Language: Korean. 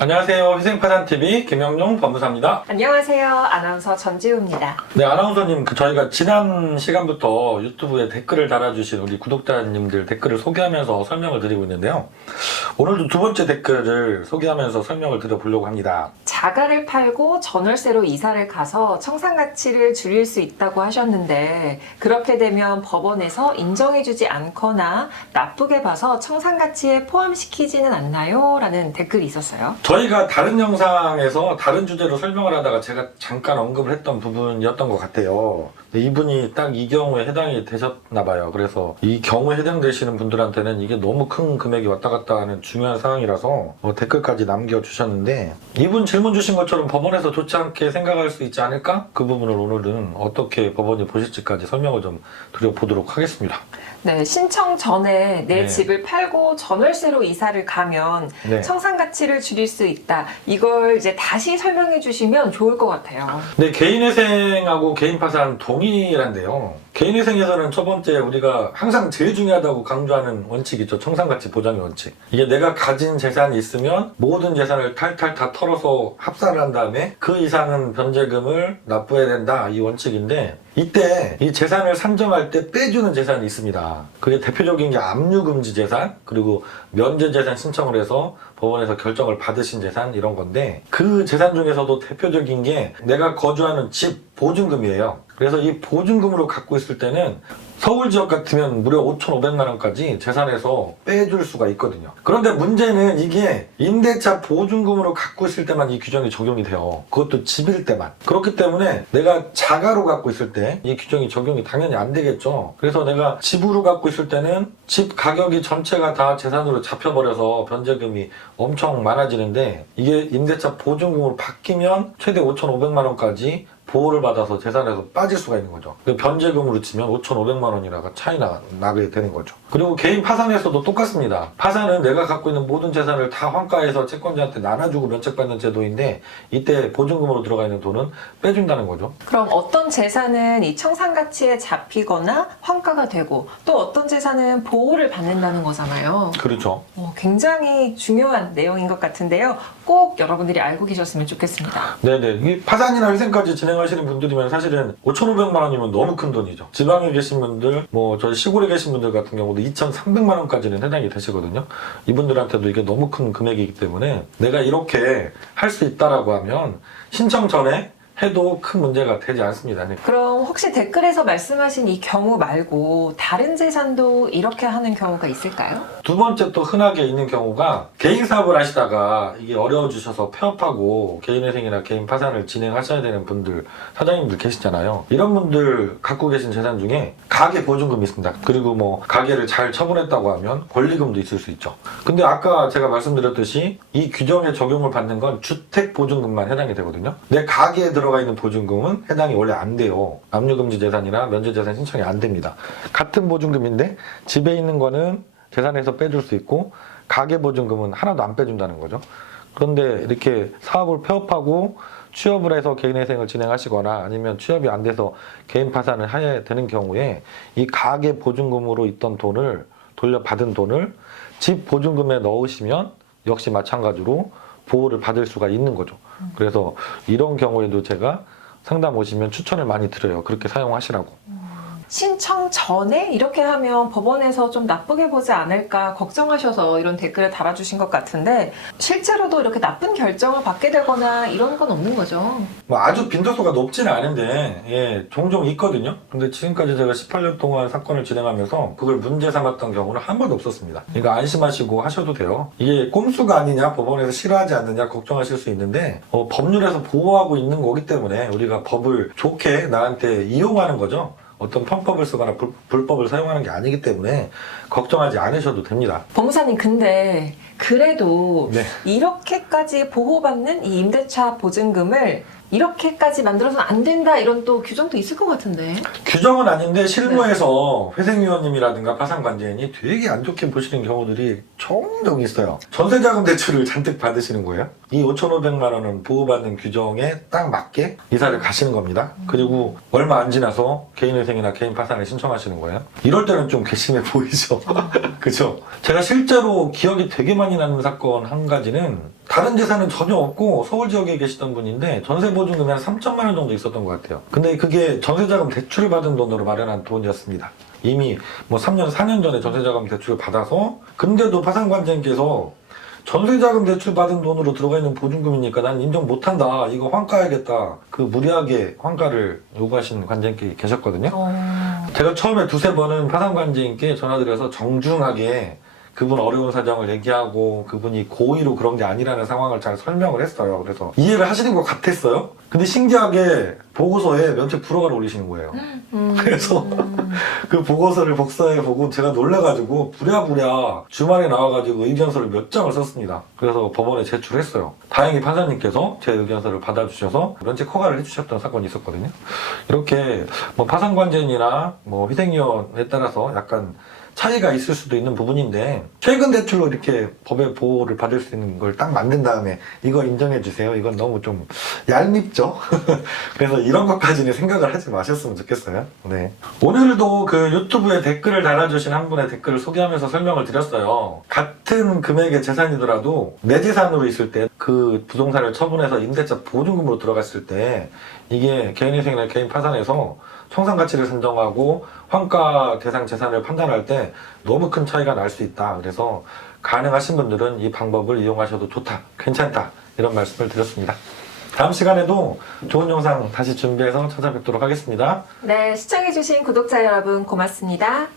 안녕하세요. 희생파산TV 김영용 법무사입니다. 안녕하세요. 아나운서 전지우입니다. 네, 아나운서님, 저희가 지난 시간부터 유튜브에 댓글을 달아주신 우리 구독자님들 댓글을 소개하면서 설명을 드리고 있는데요. 오늘도 두 번째 댓글을 소개하면서 설명을 드려보려고 합니다. 자가를 팔고 전월세로 이사를 가서 청산가치를 줄일 수 있다고 하셨는데 그렇게 되면 법원에서 인정해주지 않거나 나쁘게 봐서 청산가치에 포함시키지는 않나요? 라는 댓글이 있었어요. 저희가 다른 영상에서 다른 주제로 설명을 하다가 제가 잠깐 언급을 했던 부분이었던 것 같아요. 이분이 딱 이 경우에 해당이 되셨나 봐요. 그래서 이 경우에 해당되시는 분들한테는 이게 너무 큰 금액이 왔다 갔다 하는 중요한 상황이라서 댓글까지 남겨주셨는데, 이분 질문 주신 것처럼 법원에서 좋지 않게 생각할 수 있지 않을까? 그 부분을 오늘은 어떻게 법원이 보실지까지 설명을 좀 드려보도록 하겠습니다. 네, 신청 전에 내 네. 집을 팔고 전월세로 이사를 가면 네. 청산가치를 줄일 수 있다. 이걸 이제 다시 설명해 주시면 좋을 것 같아요. 네, 개인회생하고 개인파산 동일한데요. 개인회생에서는 첫 번째 우리가 항상 제일 중요하다고 강조하는 원칙이 있죠. 청산가치 보장의 원칙. 이게 내가 가진 재산이 있으면 모든 재산을 탈탈 다 털어서 합산을 한 다음에 그 이상은 변제금을 납부해야 된다. 이 원칙인데, 이때 이 재산을 산정할 때 빼주는 재산이 있습니다. 그게 대표적인 게 압류금지 재산, 그리고 면제재산 신청을 해서 법원에서 결정을 받으신 재산, 이런 건데, 그 재산 중에서도 대표적인 게 내가 거주하는 집 보증금이에요. 그래서 이 보증금으로 갖고 있을 때는 서울 지역 같으면 무려 5,500만 원까지 재산에서 빼줄 수가 있거든요. 그런데 문제는 이게 임대차 보증금으로 갖고 있을 때만 이 규정이 적용이 돼요. 그것도 집일 때만. 그렇기 때문에 내가 자가로 갖고 있을 때 이 규정이 적용이 당연히 안 되겠죠. 그래서 내가 집으로 갖고 있을 때는 집 가격이 전체가 다 재산으로 잡혀버려서 변제금이 엄청 많아지는데, 이게 임대차 보증금으로 바뀌면 최대 5,500만 원까지 보호를 받아서 재산에서 빠질 수가 있는 거죠. 변제금으로 치면 5,500만 원이라가 차이 나게 되는 거죠. 그리고 개인 파산에서도 똑같습니다. 파산은 내가 갖고 있는 모든 재산을 다 환가해서 채권자한테 나눠주고 면책받는 제도인데, 이때 보증금으로 들어가 있는 돈은 빼준다는 거죠. 그럼 어떤 재산은 이 청산가치에 잡히거나 환가가 되고 또 어떤 재산은 보호를 받는다는 거잖아요. 그렇죠. 굉장히 중요한 내용인 것 같은데요. 꼭 여러분들이 알고 계셨으면 좋겠습니다. 네네. 이 파산이나 회생까지 진행하시는 분들이면 사실은 5,500만 원이면 너무 큰 돈이죠. 지방에 계신 분들, 저희 시골에 계신 분들 같은 경우도 2,300만 원까지는 해당이 되시거든요. 이분들한테도 이게 너무 큰 금액이기 때문에 내가 이렇게 할 수 있다라고 하면 신청 전에 해도 큰 문제가 되지 않습니다. 그럼 혹시 댓글에서 말씀하신 이 경우 말고 다른 재산도 이렇게 하는 경우가 있을까요? 두 번째 또 흔하게 있는 경우가, 개인 사업을 하시다가 이게 어려워지셔서 폐업하고 개인회생이나 개인 파산을 진행하셔야 되는 분들, 사장님들 계시잖아요. 이런 분들 갖고 계신 재산 중에 가계 보증금이 있습니다. 그리고 가계를 잘 처분했다고 하면 권리금도 있을 수 있죠. 근데 아까 제가 말씀드렸듯이 이 규정에 적용을 받는 건 주택 보증금만 해당이 되거든요. 내 가계에 들어가 있는 보증금은 해당이 원래 안 돼요. 압류금지 재산이나 면제재산 신청이 안 됩니다. 같은 보증금인데 집에 있는 거는 재산에서 빼줄 수 있고 가계 보증금은 하나도 안 빼준다는 거죠. 그런데 이렇게 사업을 폐업하고 취업을 해서 개인회생을 진행하시거나 아니면 취업이 안 돼서 개인 파산을 해야 되는 경우에 이 가계 보증금으로 있던 돈을 돌려받은 돈을 집 보증금에 넣으시면 역시 마찬가지로 보호를 받을 수가 있는 거죠. 그래서 이런 경우에도 제가 상담 오시면 추천을 많이 드려요. 그렇게 사용하시라고. 신청 전에 이렇게 하면 법원에서 좀 나쁘게 보지 않을까 걱정하셔서 이런 댓글을 달아주신 것 같은데, 실제로도 이렇게 나쁜 결정을 받게 되거나 이런 건 없는 거죠? 아주 빈도수가 높지는 않은데 종종 있거든요. 근데 지금까지 제가 18년 동안 사건을 진행하면서 그걸 문제 삼았던 경우는 한 번도 없었습니다. 그러니까 안심하시고 하셔도 돼요. 이게 꼼수가 아니냐, 법원에서 싫어하지 않느냐 걱정하실 수 있는데, 법률에서 보호하고 있는 거기 때문에 우리가 법을 좋게 나한테 이용하는 거죠. 어떤 편법을 쓰거나 불법을 사용하는 게 아니기 때문에 걱정하지 않으셔도 됩니다. 법무사님, 근데 그래도 네. 이렇게까지 보호받는 이 임대차 보증금을 이렇게까지 만들어서는 안 된다, 이런 또 규정도 있을 것 같은데. 규정은 아닌데 실무에서 회생위원님이라든가 파산관제인이 되게 안 좋게 보시는 경우들이 종종 있어요. 전세자금 대출을 잔뜩 받으시는 거예요. 이 5,500만 원은 보호받는 규정에 딱 맞게 이사를 가시는 겁니다. 그리고 얼마 안 지나서 개인회생이나 개인 파산을 신청하시는 거예요. 이럴 때는 좀 괘씸해 보이죠. 그죠? 제가 실제로 기억이 되게 많이 나는 사건 한 가지는 다른 재산은 전혀 없고 서울 지역에 계시던 분인데 전세 보증금이 한 3천만 원 정도 있었던 것 같아요. 근데 그게 전세자금 대출을 받은 돈으로 마련한 돈이었습니다. 이미 뭐 3년, 4년 전에 전세자금 대출을 받아서 근데도 파산관제인께서 전세자금 대출 받은 돈으로 들어가 있는 보증금이니까 난 인정 못한다. 이거 환가해야겠다. 그 무리하게 환가를 요구하신 관제인께 계셨거든요. 제가 처음에 두세 번은 파산관제인께 전화드려서 정중하게 그분 어려운 사정을 얘기하고 그분이 고의로 그런 게 아니라는 상황을 잘 설명을 했어요. 그래서 이해를 하시는 것 같았어요. 근데 신기하게 보고서에 면책 불허가를 올리시는 거예요. 그래서 그 보고서를 복사해 보고 제가 놀라가지고 부랴부랴 주말에 나와가지고 의견서를 몇 장을 썼습니다. 그래서 법원에 제출했어요. 다행히 판사님께서 제 의견서를 받아주셔서 면책 허가를 해주셨던 사건이 있었거든요. 이렇게 뭐 파산관제인이나 뭐 희생위원에 따라서 약간 차이가 있을 수도 있는 부분인데 최근 대출로 이렇게 법의 보호를 받을 수 있는 걸 딱 만든 다음에 이거 인정해 주세요. 이건 너무 좀 얄밉죠? 그래서 이런 것까지는 생각을 하지 마셨으면 좋겠어요. 네. 오늘도 그 유튜브에 댓글을 달아주신 한 분의 댓글을 소개하면서 설명을 드렸어요. 같은 금액의 재산이더라도 내 재산으로 있을 때 그 부동산을 처분해서 임대차 보증금으로 들어갔을 때 이게 개인회생이나 개인 파산에서 청산가치를 산정하고 환가 대상 재산을 판단할 때 너무 큰 차이가 날 수 있다. 그래서 가능하신 분들은 이 방법을 이용하셔도 좋다, 괜찮다 이런 말씀을 드렸습니다. 다음 시간에도 좋은 영상 다시 준비해서 찾아뵙도록 하겠습니다. 네, 시청해주신 구독자 여러분 고맙습니다.